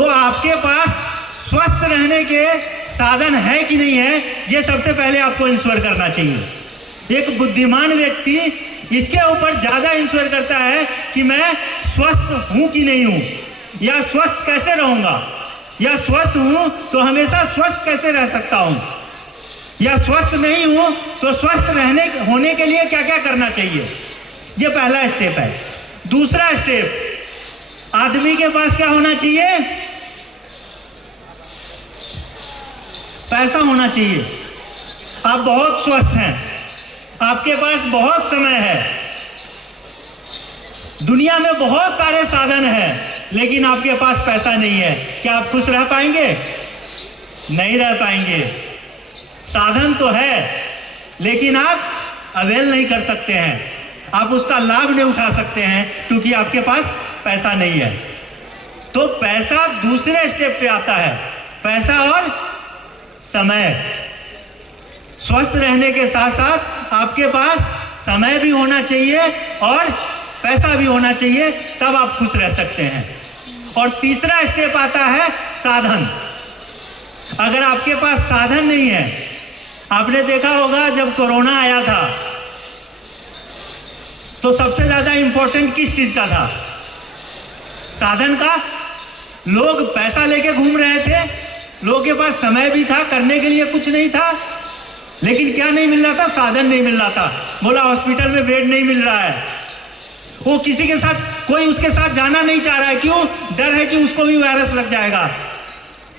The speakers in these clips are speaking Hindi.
तो आपके पास स्वस्थ रहने के साधन है कि नहीं है, ये सबसे पहले आपको इंश्योर करना चाहिए। एक बुद्धिमान व्यक्ति इसके ऊपर ज़्यादा इंश्योर करता है कि मैं स्वस्थ हूँ कि नहीं हूँ, या स्वस्थ कैसे रहूँगा, या स्वस्थ हूँ तो हमेशा स्वस्थ कैसे रह सकता हूँ, या स्वस्थ नहीं हूँ तो स्वस्थ होने के लिए क्या क्या करना चाहिए। ये पहला स्टेप है। दूसरा स्टेप, आदमी के पास क्या होना चाहिए? पैसा होना चाहिए। आप बहुत स्वस्थ हैं, आपके पास बहुत समय है, दुनिया में बहुत सारे साधन हैं, लेकिन आपके पास पैसा नहीं है, क्या आप खुश रह पाएंगे? नहीं रह पाएंगे। साधन तो है, लेकिन आप अवेल नहीं कर सकते हैं, आप उसका लाभ नहीं उठा सकते हैं, क्योंकि आपके पास पैसा नहीं है। तो पैसा दूसरे स्टेप पे आता है, पैसा और समय। स्वस्थ रहने के साथ साथ आपके पास समय भी होना चाहिए और पैसा भी होना चाहिए, तब आप खुश रह सकते हैं। और तीसरा स्टेप आता है साधन। अगर आपके पास साधन नहीं है, आपने देखा होगा जब कोरोना आया था तो सबसे ज्यादा इंपॉर्टेंट किस चीज का था? साधन का। लोग पैसा लेके घूम रहे थे, लोगों के पास समय भी था, करने के लिए कुछ नहीं था, लेकिन क्या नहीं मिल रहा था? साधन नहीं मिल रहा था। बोला हॉस्पिटल में बेड नहीं मिल रहा है, वो किसी के साथ, कोई उसके साथ जाना नहीं चाह रहा है। क्यों? डर है कि उसको भी वायरस लग जाएगा।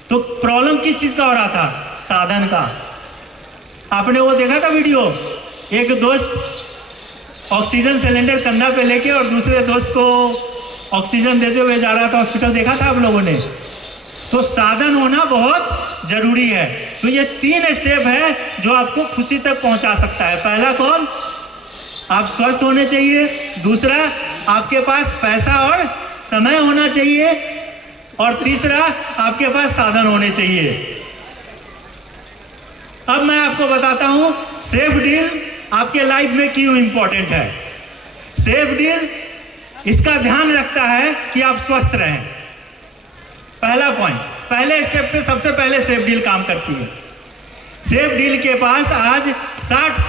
तो प्रॉब्लम किस चीज का हो रहा था? साधन का। आपने वो देखा था वीडियो, एक दोस्त ऑक्सीजन सिलेंडर कंधा पे लेके और दूसरे दोस्त को ऑक्सीजन देते हुए जा रहा था हॉस्पिटल, देखा था आप लोगों ने? तो साधन होना बहुत जरूरी है। तो ये 3 स्टेप है जो आपको खुशी तक पहुंचा सकता है। पहला कौन? आप स्वस्थ होने चाहिए। दूसरा, आपके पास पैसा और समय होना चाहिए। और तीसरा, आपके पास साधन होने चाहिए। अब मैं आपको बताता हूं सेफ डील आपके लाइफ में क्यों इंपॉर्टेंट है। सेफ डील इसका ध्यान रखता है कि आप स्वस्थ रहें। पहला पॉइंट, पहले स्टेप पे सबसे पहले सेफ डील काम करती है। सेफ डील के पास आज 60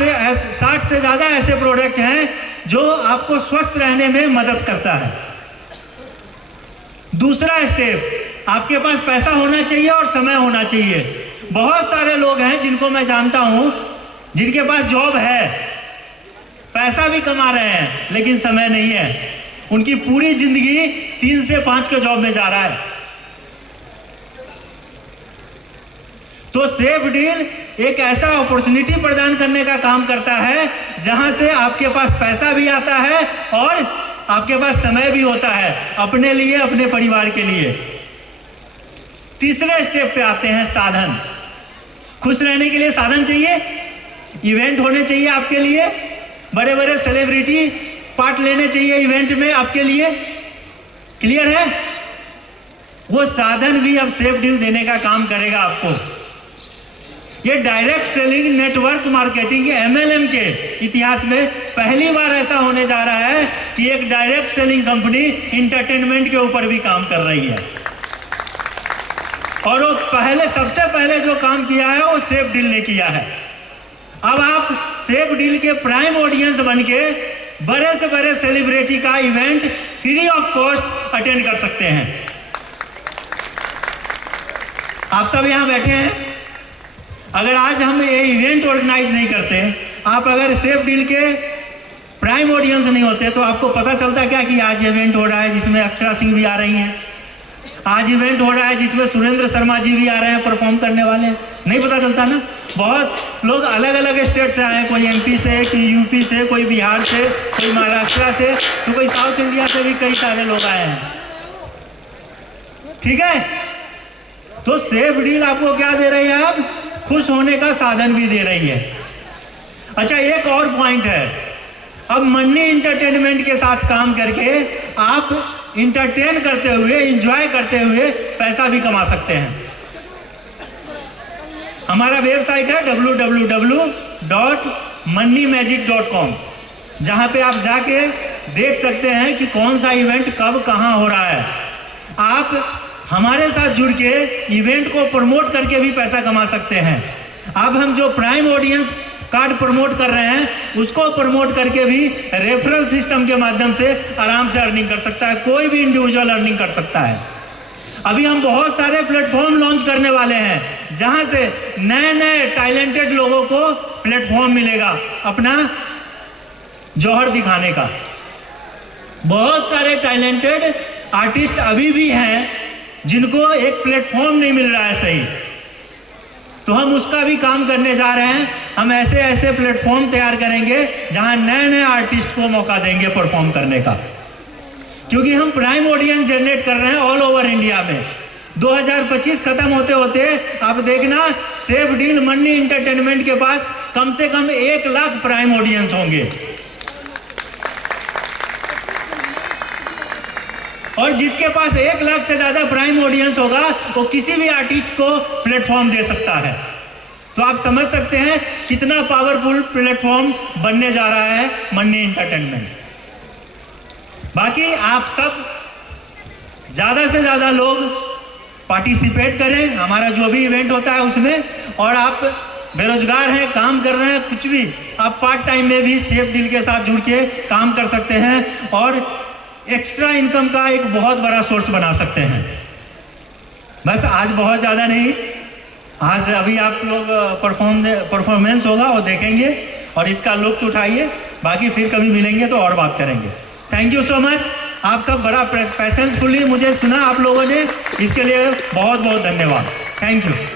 से ज़्यादा ऐसे प्रोडक्ट हैं जो आपको स्वस्थ रहने में मदद करता है। दूसरा स्टेप, आपके पास पैसा होना चाहिए और समय होना चाहिए। बहुत सारे लोग हैं जिनको मैं जानता हूं, जिनके पास जॉब है, पैसा भी कमा रहे हैं, लेकिन समय नहीं है। उनकी पूरी जिंदगी 3 से 5 के जॉब में जा रहा है। तो सेफ डील एक ऐसा अपॉर्चुनिटी प्रदान करने का काम करता है जहां से आपके पास पैसा भी आता है और आपके पास समय भी होता है अपने लिए, अपने परिवार के लिए। तीसरे स्टेप पे आते हैं साधन। खुश रहने के लिए साधन चाहिए, इवेंट होने चाहिए आपके लिए, बड़े बड़े सेलिब्रिटी पार्ट लेने चाहिए इवेंट में आपके लिए। क्लियर है? वो साधन भी अब सेफ डील देने का काम करेगा आपको। ये direct selling network marketing MLM के इतिहास में पहली बार ऐसा होने जा रहा है कि एक डायरेक्ट सेलिंग कंपनी इंटरटेनमेंट के ऊपर भी काम कर रही है। और वो सबसे पहले जो काम किया है वो सेफ डील ने किया है। अब आप सेफ डील के प्राइम ऑडियंस बन के बड़े से बड़े सेलिब्रिटी का event free of cost attend कर सकते हैं। आप सब यहां बैठे हैं, अगर आज हम ये इवेंट ऑर्गेनाइज नहीं करते, आप अगर सेफ डील के प्राइम ऑडियंस नहीं होते, तो आपको पता चलता क्या कि आज इवेंट हो रहा है जिसमें अक्षरा सिंह भी आ रही हैं, आज इवेंट हो रहा है जिसमें सुरेंद्र शर्मा जी भी आ रहे हैं परफॉर्म करने वाले। नहीं पता चलता ना। बहुत लोग अलग अलग स्टेट से आए हैं, कोई MP से, कोई UP से, कोई बिहार से, कोई महाराष्ट्र से, तो कोई साउथ इंडिया से भी कई सारे लोग आए हैं। ठीक है? तो सेफ डील आपको क्या दे रही है? अब खुश होने का साधन भी दे रही है। अच्छा, एक और पॉइंट है, अब मनी एंटरटेनमेंट के साथ काम करके आप इंटरटेन करते हुए, एंजॉय करते हुए पैसा भी कमा सकते हैं। हमारा वेबसाइट है www.moneymagic.com, जहां पे आप जाके देख सकते हैं कि कौन सा इवेंट कब कहां हो रहा है। आप हमारे साथ जुड़ के इवेंट को प्रमोट करके भी पैसा कमा सकते हैं। अब हम जो प्राइम ऑडियंस कार्ड प्रमोट कर रहे हैं उसको प्रमोट करके भी रेफरल सिस्टम के माध्यम से आराम से अर्निंग कर सकता है, कोई भी इंडिविजुअल अर्निंग कर सकता है। अभी हम बहुत सारे प्लेटफॉर्म लॉन्च करने वाले हैं जहां से नए नए टैलेंटेड लोगों को प्लेटफॉर्म मिलेगा अपना जौहर दिखाने का। बहुत सारे टैलेंटेड आर्टिस्ट अभी भी हैं जिनको एक प्लेटफॉर्म नहीं मिल रहा है सही, तो हम उसका भी काम करने जा रहे हैं। हम ऐसे ऐसे प्लेटफॉर्म तैयार करेंगे जहां नए नए आर्टिस्ट को मौका देंगे परफॉर्म करने का, क्योंकि हम प्राइम ऑडियंस जनरेट कर रहे हैं ऑल ओवर इंडिया में। 2025 खत्म होते होते आप देखना सेफ डील मन्नी इंटरटेनमेंट के पास कम से कम 1 लाख प्राइम ऑडियंस होंगे, और जिसके पास 1 लाख से ज्यादा प्राइम ऑडियंस होगा वो किसी भी आर्टिस्ट को प्लेटफॉर्म दे सकता है। तो आप समझ सकते हैं कितना पावरफुल प्लेटफॉर्म बनने जा रहा है मन्नी इंटरटेनमेंट। बाकी आप सब ज्यादा से ज्यादा लोग पार्टिसिपेट करें हमारा जो भी इवेंट होता है उसमें, और आप बेरोजगार हैं, काम कर रहे हैं, कुछ भी आप पार्ट टाइम में भी सेफ डील के साथ जुड़ के काम कर सकते हैं और एक्स्ट्रा इनकम का एक बहुत बड़ा सोर्स बना सकते हैं। बस आज बहुत ज़्यादा नहीं, आज अभी आप लोग परफॉर्मेंस होगा वो देखेंगे और इसका लुत्फ उठाइए। बाकी फिर कभी मिलेंगे तो और बात करेंगे। Thank you so much. आप सब बड़ा पैशंसफुली मुझे सुना आप लोगों ने, इसके लिए बहुत बहुत धन्यवाद। Thank you.